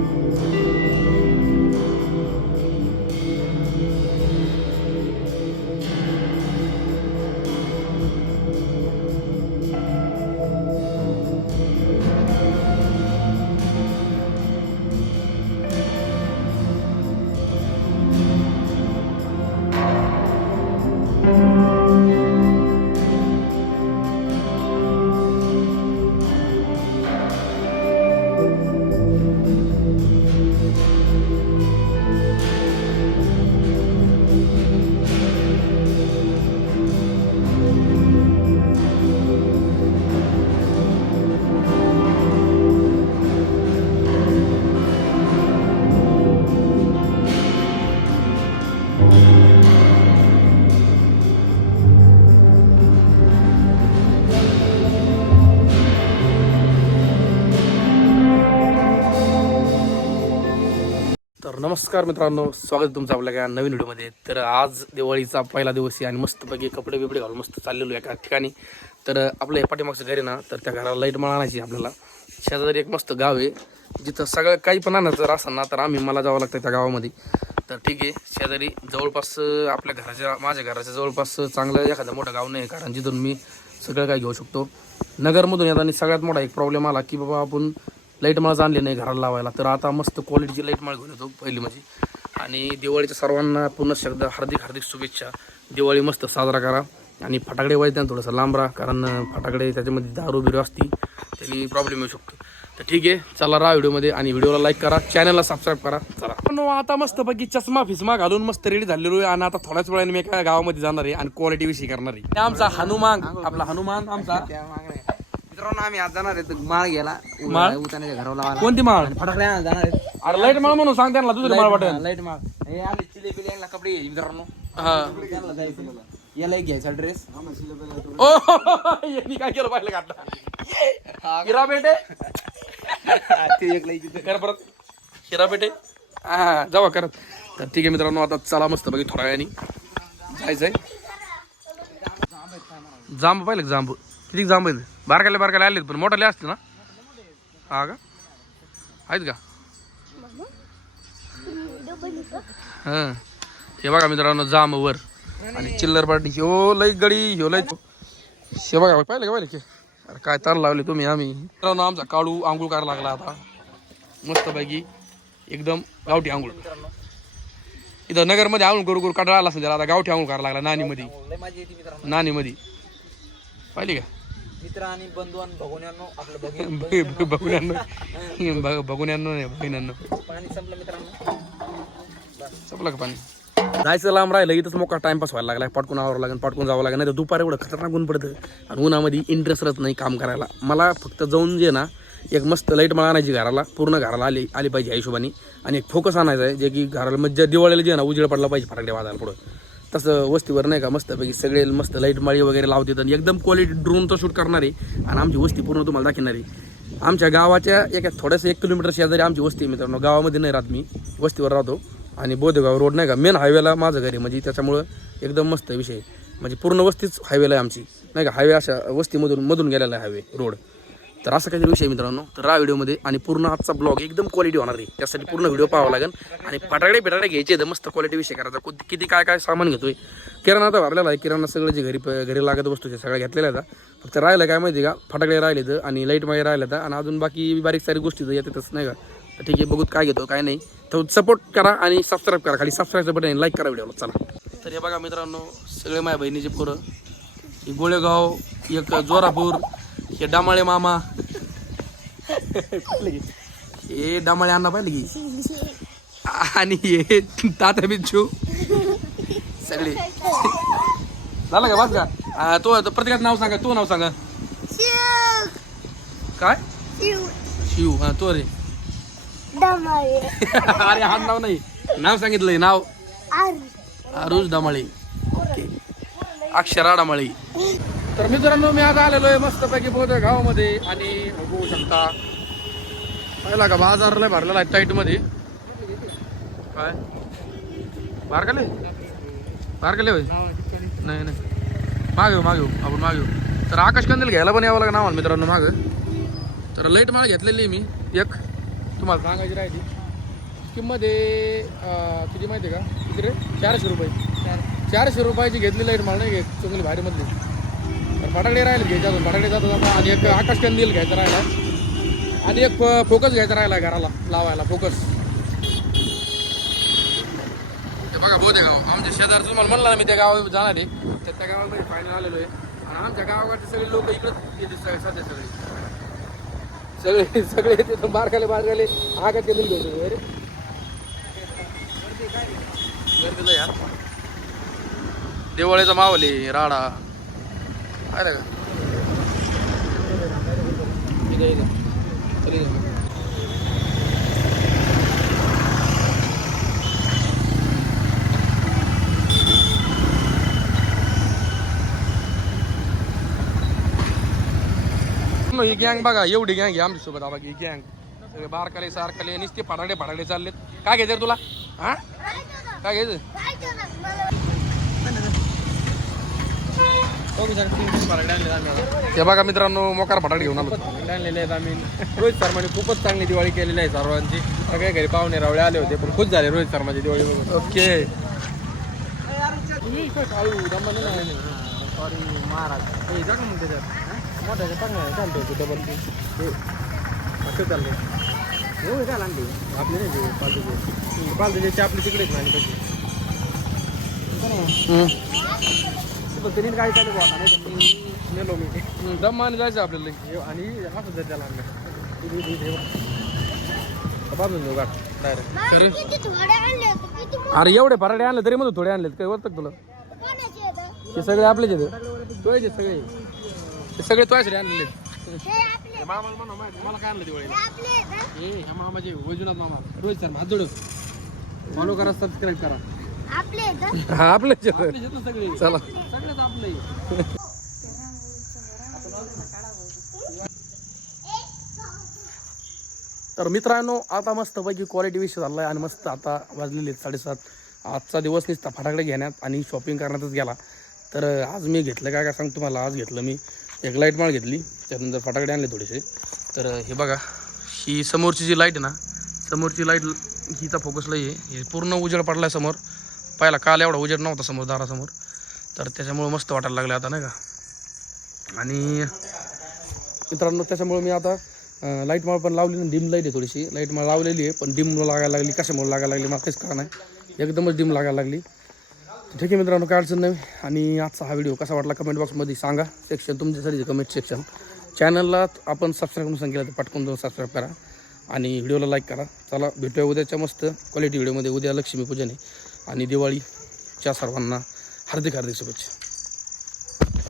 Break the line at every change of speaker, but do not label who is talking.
Thank you. नमस्कार मित्रांनो स्वागत तुमचं आपल्या एका नवीन व्हिडिओमध्ये. तर आज दिवाळीचा पहिला दिवस आहे आणि मस्तपैकी कपडे बिपडे घालून मस्त चाललेलो आहे एका ठिकाणी. तर आपलं पाठीमागचं घर आहे ना तर त्या घराला लाइट मला आणायची आपल्याला. शेजारी एक मस्त गाव आहे जिथं सगळं काही पण आणायचं जर असेल ना तर आम्ही मला जावं लागतं त्या गावामध्ये. तर ठीक आहे शेजारी जवळपास आपल्या घराच्या माझ्या घराच्या जवळपास चांगलं एखादं मोठं गाव नाही कारण जिथून मी सगळं काही घेऊ शकतो. नगरमधून येताना सगळ्यात मोठा एक प्रॉब्लेम आला की बाबा आपण लाइट माळच आणली नाही घराला लावायला. तर आता मस्त क्वालिटीची लाइट माळ घेऊन येतो पहिली म्हणजे आणि दिवाळीच्या सर्वांना पूर्ण शब्द हार्दिक हार्दिक शुभेच्छा. दिवाळी मस्त साजरा करा. आणि फटाकडे वाजत्या थोडंसं लांब राहा कारण फटाकडे त्याच्यामध्ये दारू बिरू असती त्यांनी प्रॉब्लेम येऊ शकतो. तर ठीक आहे चला राहा व्हिडिओमध्ये आणि व्हिडिओला लाईक करा चॅनलला सबस्क्राईब करा चला. पण आता मस्त पैकी चष्मा फिस्मा घालून मस्त रेडी झालेलो आहे आणि आता थोड्याच वेळाने मी एका गावामध्ये जाणार आहे आणि क्वालिटी विषयी करणार आहे. आमचा हनुमान आपला हनुमान आमचा.
मित्रांनो आम्ही आज जाणार आहे माळ घ्यायला.
माळ?
उतानाच्या घरावर लावायला.
कोणती माळ?
फटाकडे आणायला जाणार आहे
अरे लाइट माळ म्हणून सांग त्यांना दुसरी माळ वाटेल.
लाइट माळ. हे आम्ही चिले पिले यांना कपडे घ्यायचे मित्रांनो.
हा.
त्यांना जायचं याला एक घ्यायचा ड्रेस.
ओ यांनी काय केलं पाहिलं का आता हिरा बेटे?
ते एक लई
कर परत. हिरा बेटे? हा जावा करत तर ठीक आहे मित्रांनो आता चला मस्त बघी थोड्या वेळाने. जायचंय. जांब पाहिलं का जांब? किती जांब आहेत बारकाले बारकाले आलेत पण मोठाले असते ना? हा का? आहेत का? हा. हे बघा मित्रांनो जांब वर आणि चिल्लर पार्टी. हो लई गडी हो लई हे बघा पाहिलं का पाहिलं की? अरे काय तार लावले तुम्ही आम्ही. मित्रांनो आमचा काळू आंघोळ करायला लागला आता. मस्तपैकी एकदम गावठी आंघोळ. इथं नगरमध्ये आंघोळ करू करू कंटाळा आला असेल त्याला. आता गावठी आंघोळ करायला लागला
नाणीमध्ये
नाणीमध्ये पाहिली का?
मित्र आणि बंधू आणि भगवन्यांनो आपलं बघू
नाही
पाणी संपलं मित्रांनो.
संपलं का पाणी? जायचं लांब राहिलं इथंच मोका टाइमपास व्हायला लागला पटकून आवरावं लागेल पटकून जावं लागेल. नाही तर दुपार एवढं खतरनाक ऊन पडतं आणि उन्हामध्ये इंटरेस्टच नाही काम करायला. मला फक्त जाऊन जे ना एक मस्त लाइट मला आणायची घराला पूर्ण घराला आली आली पाहिजे या हिशोबाने. आणि एक फोकस आणायचा आहे जे की घराला म्हणजे दिवाळीला जे ना उजेड पडला पाहिजे फटाकडे वाजायला पुढं. तसं वस्तीवर नाही का मस्तपैकी सगळे मस्त लाइट माळी वगैरे लावतात आणि एकदम क्वालिटी ड्रोन तो शूट करणार. आहे आणि आमची वस्ती पूर्ण तुम्हाला दाखवणार आहे. आमच्या गावाच्या एका थोडंसं एक किलोमीटर शेजारी आमची वस्ती आहे मित्रांनो. गावामध्ये नाही राहत मी वस्तीवर राहतो. आणि बोधगाव रोड नाही का मेन हायवेला माझं घर आहे. म्हणजे त्याच्यामुळं एकदम मस्त विषय. म्हणजे पूर्ण वस्तीच हायवेला आहे आमची. नाही का हायवे अशा वस्तीमधून मधून गेलेला आहे हायवे रोड तर असं काहीतरी विषय आहे मित्रांनो. तर हा व्हिडिओमध्ये आणि पूर्ण आजचा ब्लॉग एकदम क्वालिटी होणार आहे. त्यासाठी पूर्ण व्हिडिओ पाहावा लागेल. आणि फटाकडे बिटाकडे घ्यायचे तर मस्त क्वालिटी विषय करायचा. कुठं- किती काय काय सामान घेतोय. किराणा आता आपल्याला किराणा सगळं जे घरी घरी लागत वस्तू ते सगळ्या घेतलेल्या आहेत. फक्त राहिलं काय माहिती का? फटाकडे राहिले तर आणि लाइट मागे राहिलं तर आणि अजून बाकी बारीक सारी गोष्टी तर येतातच नाही का? ठीक आहे बघूत काय घेतो काय नाही. तर सपोर्ट करा आणि सबस्क्राईब करा. खाली सबस्क्राईबचं बटन लाईक करा व्हिडिओला चला. तर हे बघा मित्रांनो सगळे माझ्या बहिणीचे पोरं. गोळेगाव एक जोरापूर हे डामाळे मामा. हे डामाळे अण्णा पाहिले की आणि हे तात्या बिच्छू. सगळे. झालं का बस का? तो प्रत्येकाचं नाव सांगा तो नाव सांगा. काय? शिव. हा तो रे. अरे हा नाव नाही. नाव सांगितलंय नाव. आरुष डामाळे. ओके. अक्षरा डामाळे. तर मित्रांनो मी आता आलेलो आहे मस्तपैकी बोध गावामध्ये आणि बघू शकता. पाहिला का? बाजार लय भरलेला आहे टाईटमध्ये. काय? बारकाले बारकाले होय? नाही नाही. मागे येऊ, मागे येऊ. आपण मागे येऊ. तर आकाश कंदील घ्यायला पण यावं लागेल ना मित्रांनो माग. तर लाइट माळ घेतलेली आहे मी. एक तुम्हाला सांगायची राहिली. किंमत आहे किती माहिती आहे का? किती रे चारशे रुपये. चारशे रुपयाची घेतली लाइट मला नाही घेत चुंगली भारीमधली. फटाकडे राहिले घ्यायचे अजून. फटाकडे जातो जाता आणि एक आकाश कंदील घ्यायचा राहिला. आणि एक फोकस घ्यायचा राहिला घराला लावायला फोकस. ते बघा बहुते गाव. आमच्या शेजारचं तुम्हाला म्हणलं ना मी त्या गावात जाणार आहे. तर त्या गावामध्ये फायनल आलेलो आहे. आणि आमच्या गावाकडचे सगळे लोक इकडंच येते सगळे सध्या सगळे. सगळे सगळे तिथून बारकाले बारकाले आकाश कंदील घ्यायचे अरे. गर्दीला यार देवळेचा मावली राडा. आहे का इथं इथं चल इथं. मग ही गँग बघा एवढी गँग आहे आमच्यासोबत ही गँग सगळे बारकाले सारकाले नुसते फटाडे फटाडे चाललेत काय घ्यायचं रे तुला हा काय घ्यायचं हे बघा मित्रांनो मोकार फटाडे घेऊन आलो.
आणलेले आहेत आम्ही रोहित शर्माने खूपच चांगली दिवाळी केलेली आहे सर्वांची. सगळे घरी पाहुणे रावळे आले होते पण खुश झाले रोहित शर्माची दिवाळी बघून.
ओके.
सॉरी महाराज हे जा का मग त्याच्यात मोठ्याच्या चांगलं ते असं चाललंय काय आपले नाही पालतूचे आपली तिकडेच नाही कशी त्यांनी काय चालू बघा नाही नेलो मी.
दमाने जायचं आपल्याला
हे आणि असं जर त्याला आणलं डायरेक्ट.
आणले किती
अरे एवढे फराडे आणले तरी म्हणतो थोडे आणलेत. काय वरतं तुला? हे सगळे आपलेच आहेत.
तोयचे सगळे.
हे सगळे आणलेले
हे आपले.
मामाला म्हणा माहिती मला काय आणलं दिवाळी
हे
मामाचे वैजनाथ मामा. रोहित शर्मा. हात जोडून. फॉलो करा सबस्क्राईब करा?
हा.
आपले
चला.
सगळेच आपले
तर मित्रांनो आता मस्तपैकी क्वालिटी विषय झाला आहे आणि मस्त आता वाजलेले आहेत साडेसात. आजचा दिवस नुसता फटाकडे घेण्यात आणि शॉपिंग करण्यातच गेला. तर आज मी घेतलं काय काय सांग तुम्हाला. आज घेतलं मी एक लाइट माळ घेतली. त्यानंतर फटाकडे आणले थोडेसे. तर हे बघा ही समोरची जी लाइट आहे ना समोरची लाइट हिचा फोकस लई आहे. हे पूर्ण उजेड पडला आहे समोर. पहिला काल एवढा उजेड नव्हता समोर दारासमोर. तर त्याच्यामुळे मस्त वाटायला लागलं आता नाही का? आणि मित्रांनो त्याच्यामुळे मी आता लाइट माळ पण लावली डिम लाइट आहे थोडीशी. लाइट माळ लावलेली आहे पण डिम लागायला लागली. कशामुळे लागायला लागली मला काहीच कळा नाही. एकदमच डिम लागायला लागली. ठीक आहे मित्रांनो काय अडचण नाही. आणि आजचा हा व्हिडिओ कसा वाटला कमेंट बॉक्समध्ये सांगा. सेक्शन तुमच्यासाठी कमेंट सेक्शन चॅनलला आपण सबस्क्राईब करून सांगितलं तर पटकन जाऊन सबस्क्राईब करा. आणि व्हिडिओला लाईक करा. चला भेटूया उद्याच्या मस्त क्वालिटी व्हिडिओमध्ये उद्या लक्ष्मीपूजन आहे. आणि दिवाळीच्या सर्वांना हार्दिक हार्दिक शुभेच्छा.